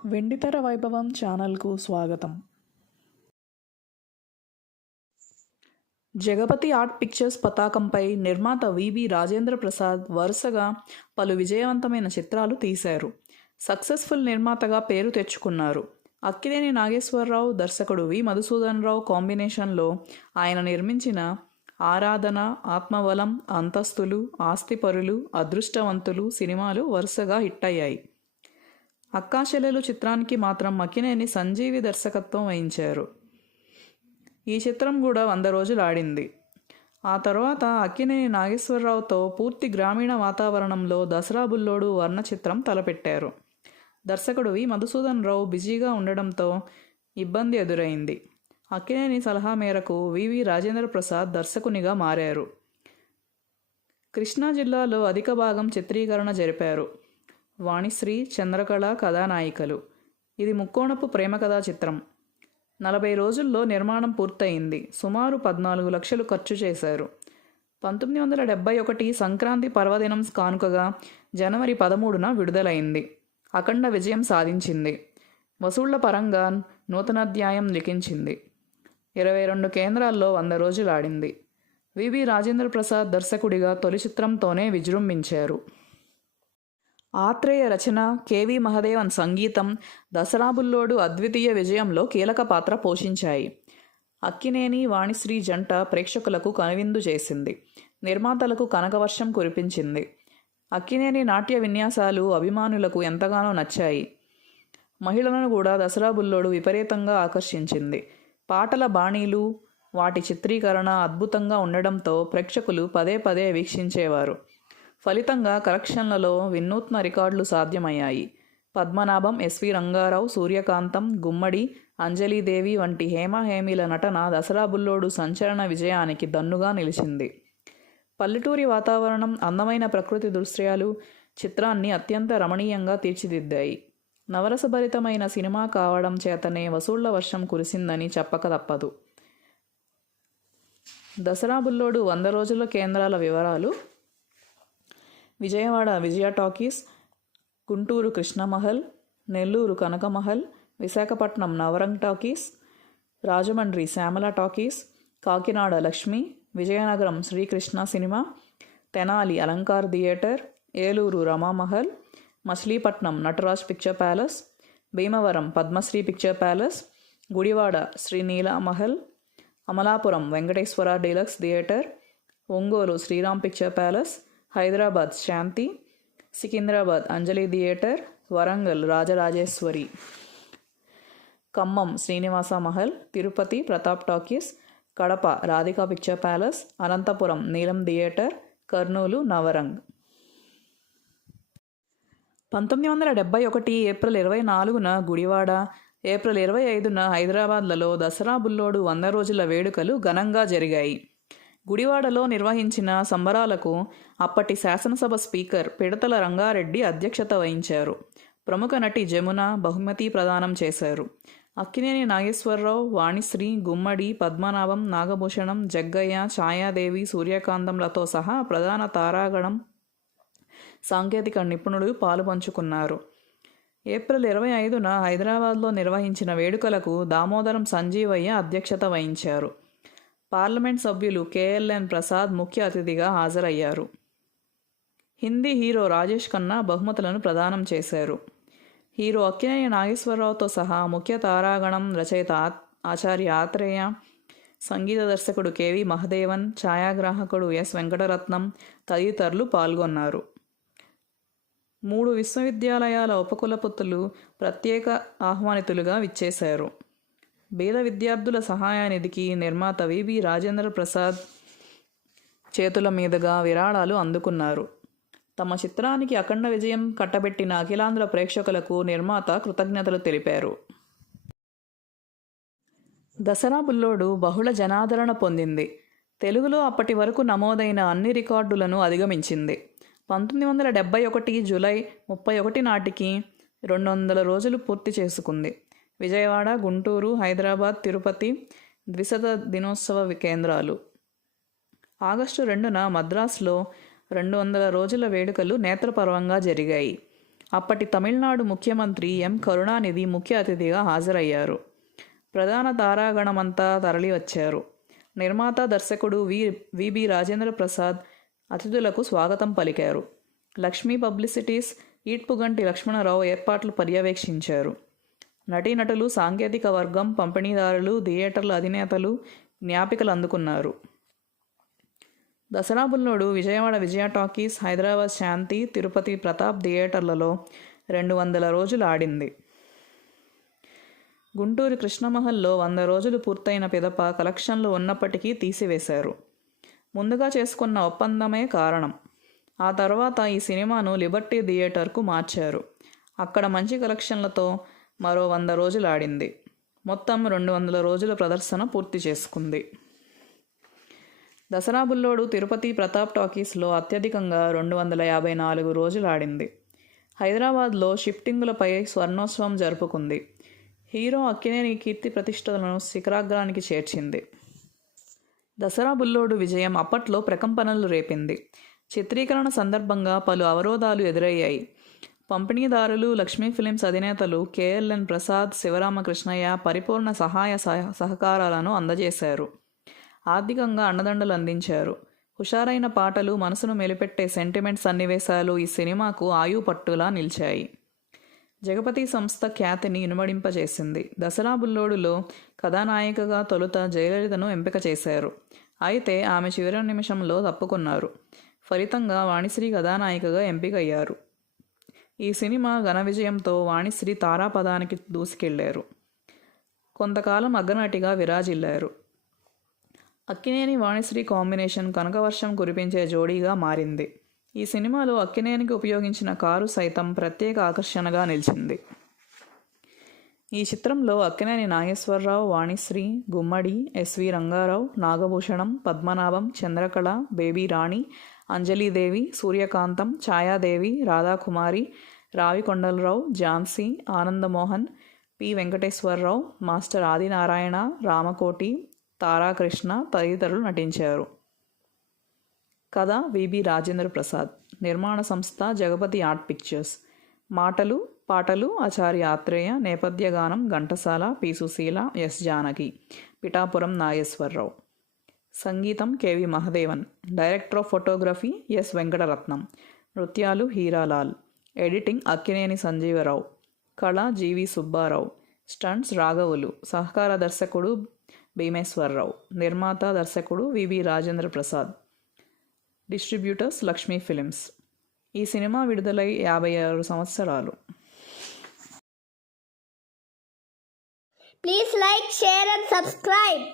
వెండితెర వైభవం ఛానల్కు స్వాగతం. జగపతి ఆర్ట్ పిక్చర్స్ పతాకంపై నిర్మాత వివి రాజేంద్ర ప్రసాద్ వరుసగా పలు విజయవంతమైన చిత్రాలు తీశారు. సక్సెస్ఫుల్ నిర్మాతగా పేరు తెచ్చుకున్నారు. అక్కినేని నాగేశ్వరరావు, దర్శకుడు వి మధుసూదన్ రావు కాంబినేషన్లో ఆయన నిర్మించిన ఆరాధన, ఆత్మబలం, అంతస్తులు, ఆస్తిపరులు, అదృష్టవంతులు సినిమాలు వరుసగా హిట్ అయ్యాయి. అక్కాచెల్లెలు చిత్రానికి మాత్రం అక్కినేని సంజీవి దర్శకత్వం వహించారు. ఈ చిత్రం కూడా 100 రోజులు ఆడింది. ఆ తర్వాత అక్కినేని నాగేశ్వరరావుతో పూర్తి గ్రామీణ వాతావరణంలో దసరా బుల్లోడు వర్ణ చిత్రం తలపెట్టారు. దర్శకుడు వి మధుసూదన్ రావు బిజీగా ఉండడంతో ఇబ్బంది ఎదురైంది. అక్కినేని సలహా మేరకు వివి రాజేంద్ర ప్రసాద్ దర్శకునిగా మారారు. కృష్ణా జిల్లాలో అధిక భాగం చిత్రీకరణ జరిపారు. వాణిశ్రీ, చంద్రకళ కథానాయికలు. ఇది ముక్కోణపు ప్రేమ కథా చిత్రం. 40 రోజుల్లో నిర్మాణం పూర్తయింది. సుమారు 14 లక్షలు ఖర్చు చేశారు. 1971 సంక్రాంతి పర్వదినం కానుకగా జనవరి 13న విడుదలైంది. అఖండ విజయం సాధించింది. వసూళ్ల పరంగా నూతనాధ్యాయం లిఖించింది. 22 కేంద్రాల్లో 100 రోజులు ఆడింది. వివి రాజేంద్ర ప్రసాద్ దర్శకుడిగా తొలి చిత్రంతోనే విజృంభించారు. ఆత్రేయ రచన, కెవి మహదేవన్ సంగీతం దసరా బుల్లోడు అద్వితీయ విజయంలో కీలక పాత్ర పోషించాయి. అక్కినేని, వాణిశ్రీ జంట ప్రేక్షకులకు కనువిందు చేసింది. నిర్మాతలకు కనకవర్షం కురిపించింది. అక్కినేని నాట్య విన్యాసాలు అభిమానులకు ఎంతగానో నచ్చాయి. మహిళలను కూడా దసరా బుల్లోడు విపరీతంగా ఆకర్షించింది. పాటల బాణీలు, వాటి చిత్రీకరణ అద్భుతంగా ఉండడంతో ప్రేక్షకులు పదే పదే వీక్షించేవారు. ఫలితంగా కలెక్షన్లలో వినూత్న రికార్డులు సాధ్యమయ్యాయి. పద్మనాభం, ఎస్వి రంగారావు, సూర్యకాంతం, గుమ్మడి, అంజలీదేవి వంటి హేమహేమీల నటన దసరా బుల్లోడు సంచలన విజయానికి దన్నుగా నిలిచింది. పల్లెటూరి వాతావరణం, అందమైన ప్రకృతి దృశ్యాలు చిత్రాన్ని అత్యంత రమణీయంగా తీర్చిదిద్దాయి. నవరసభరితమైన సినిమా కావడం చేతనే వసూళ్ల వర్షం కురిసిందని చెప్పక తప్పదు. దసరా బుల్లోడు 100 రోజుల కేంద్రాల వివరాలు: Vijayawada Vijaya talkies, Guntur Krishnamahal, Nellore Kanakamahal, Visakhapatnam Navrang talkies, Rajahmundry Shyamala talkies, Kakinada Lakshmi, Vizianagaram Srikrishna cinema, Tenali Alankar theatre, Eluru Ramamahal, Machilipatnam Nataraj picture palace, Bhimavaram Padmasri picture palace, Gudivada Srinila Mahal, Amalapuram Venkateswara deluxe theatre, Ongole Sriram picture palace, Hyderabad Shanti, Secunderabad Anjali theatre, Warangal Rajarajeswari, Khammam Srinivasa Mahal, Tirupati Pratap talkies, Kadapa Radhika picture palace, Anantapur Neelam theatre, Kurnool Navrang. 1971 April 24న Gudivada, April 25న హైదరాబాద్లలో Dasara Bullodu 100 రోజుల వేడుకలు ఘనంగా జరిగాయి. గుడివాడలో నిర్వహించిన సంబరాలకు అప్పటి శాసనసభ స్పీకర్ పిడతల రంగారెడ్డి అధ్యక్షత వహించారు. ప్రముఖ నటి జమున బహుమతి ప్రదానం చేశారు. అక్కినేని నాగేశ్వరరావు, వాణిశ్రీ, గుమ్మడి, పద్మనాభం, నాగభూషణం, జగ్గయ్య, ఛాయాదేవి, సూర్యకాంతంలతో సహా ప్రధాన తారాగణం, సాంకేతిక నిపుణులు పాలుపంచుకున్నారు. ఏప్రిల్ 25న హైదరాబాద్లో నిర్వహించిన వేడుకలకు దామోదరం సంజీవయ్య అధ్యక్షత వహించారు. పార్లమెంట్ సభ్యులు కేఎల్ఎన్ ప్రసాద్ ముఖ్య అతిథిగా హాజరయ్యారు. హిందీ హీరో రాజేష్ ఖన్నా బహుమతులను ప్రదానం చేశారు. హీరో అక్కినేని నాగేశ్వరరావుతో సహా ముఖ్య తారాగణం, రచయిత ఆచార్య ఆత్రేయ, సంగీత దర్శకుడు కెవి మహదేవన్, ఛాయాగ్రాహకుడు ఎస్ వెంకటరత్నం తదితరులు పాల్గొన్నారు. 3 విశ్వవిద్యాలయాల ఉపకులపతులు ప్రత్యేక ఆహ్వానితులుగా విచ్చేశారు. పేద విద్యార్థుల సహాయానిధికి నిర్మాత వివి రాజేంద్ర ప్రసాద్ చేతుల మీదుగా విరాళాలు అందుకున్నారు. తమ చిత్రానికి అఖండ విజయం కట్టబెట్టిన అఖిలాంధ్ర ప్రేక్షకులకు నిర్మాత కృతజ్ఞతలు తెలిపారు. దసరా బుల్లోడు బహుళ జనాదరణ పొందింది. తెలుగులో అప్పటి వరకు నమోదైన అన్ని రికార్డులను అధిగమించింది. 1971 జూలై 31 నాటికి 200 రోజులు పూర్తి చేసుకుంది. విజయవాడ, గుంటూరు, హైదరాబాద్, తిరుపతి ద్విశత దినోత్సవ కేంద్రాలు. ఆగస్టు 2న మద్రాసులో 200 రోజుల వేడుకలు నేత్రపర్వంగా జరిగాయి. అప్పటి తమిళనాడు ముఖ్యమంత్రి ఎం కరుణానిధి ముఖ్య అతిథిగా హాజరయ్యారు. ప్రధాన తారాగణమంతా తరలి వచ్చారు. నిర్మాత దర్శకుడు విబి రాజేంద్ర ప్రసాద్ అతిథులకు స్వాగతం పలికారు. లక్ష్మీ పబ్లిసిటీస్, ఈట్పుగంటి లక్ష్మణరావు ఏర్పాట్లు పర్యవేక్షించారు. నటీనటులు, సాంకేతిక వర్గం, పంపిణీదారులు, థియేటర్ల అధినేతలు జ్ఞాపికలు అందుకున్నారు. దసరా బుల్లోడు విజయవాడ విజయ టాకీస్, హైదరాబాద్ శాంతి, తిరుపతి ప్రతాప్ థియేటర్లలో 200 రోజులు ఆడింది. గుంటూరు కృష్ణమహల్లో 100 రోజులు పూర్తయిన పిదప కలెక్షన్లు ఉన్నప్పటికీ తీసివేశారు. ముందుగా చేసుకున్న ఒప్పందమే కారణం. ఆ తర్వాత ఈ సినిమాను లిబర్టీ థియేటర్కు మార్చారు. అక్కడ మంచి కలెక్షన్లతో మరో 100 రోజులు ఆడింది. మొత్తం 200 రోజుల ప్రదర్శన పూర్తి చేసుకుంది. దసరా బుల్లోడు తిరుపతి ప్రతాప్ టాకీస్లో అత్యధికంగా 254 రోజులు ఆడింది. హైదరాబాద్లో షిఫ్టింగులపై స్వర్ణోత్సవం జరుపుకుంది. హీరో అక్కినేని కీర్తి ప్రతిష్టలను శిఖరాగ్రానికి చేర్చింది. దసరా బుల్లోడు విజయం అప్పట్లో ప్రకంపనలు రేపింది. చిత్రీకరణ సందర్భంగా పలు అవరోధాలు ఎదురయ్యాయి. పంపిణీదారులు, లక్ష్మీ ఫిలిమ్స్ అధినేతలు కేఎల్ఎన్ ప్రసాద్, శివరామకృష్ణయ్య పరిపూర్ణ సహాయ సహకారాలను అందజేశారు. ఆర్థికంగా అండదండలు అందించారు. హుషారైన పాటలు, మనసును మెలిపెట్టే సెంటిమెంట్ సన్నివేశాలు ఈ సినిమాకు ఆయుపట్టులా నిలిచాయి. జగపతి సంస్థ ఖ్యాతిని ఇనుమడింపజేసింది. దసరా బుల్లోడులో కథానాయికగా తొలుత జయలలితను ఎంపిక చేశారు. అయితే ఆమె చివరి నిమిషంలో తప్పుకున్నారు. ఫలితంగా వాణిశ్రీ కథానాయికగా ఎంపికయ్యారు. ఈ సినిమా ఘన విజయంతో వాణిశ్రీ తారాపదానికి దూసుకెళ్లారు. కొంతకాలం అగ్రనటిగా విరాజిల్లారు. అక్కినేని వాణిశ్రీ కాంబినేషన్ కనకవర్షం కురిపించే జోడీగా మారింది. ఈ సినిమాలో అక్కినేనికి ఉపయోగించిన కారు సైతం ప్రత్యేక ఆకర్షణగా నిలిచింది. ఈ చిత్రంలో అక్కినేని నాగేశ్వరరావు, వాణిశ్రీ, గుమ్మడి, ఎస్వి రంగారావు, నాగభూషణం, పద్మనాభం, చంద్రకళ, బేబీ రాణి, అంజలీదేవి, సూర్యకాంతం, ఛాయాదేవి, రాధాకుమారి, రావికొండలరావు, ఝాన్సీ, ఆనందమోహన్, పి వెంకటేశ్వరరావు, మాస్టర్ ఆదినారాయణ, రామకోటి, తారాకృష్ణ తదితరులు నటించారు. కథ విబి రాజేంద్ర ప్రసాద్. నిర్మాణ సంస్థ జగపతి ఆర్ట్ పిక్చర్స్. మాటలు పాటలు ఆచార్య ఆత్రేయ. నేపథ్య గానం ఘంటసాల, పి సుశీల, ఎస్ జానకి, పిఠాపురం నాగేశ్వరరావు. సంగీతం KV Mahadevan. Director of photography S Venkataratnam. నృత్యాలు హీరాలాల్. ఎడిటింగ్ అక్కినేని సంజీవరావు. కళ జీవి సుబ్బారావు. స్టంట్స్ రాఘవులు. సహకార దర్శకుడు భీమేశ్వరరావు. నిర్మాత దర్శకుడు VB Rajendra Prasad. Distributors Lakshmi films. ఈ సినిమా విడుదలై 56 సంవత్సరాలు. Please like, share and subscribe.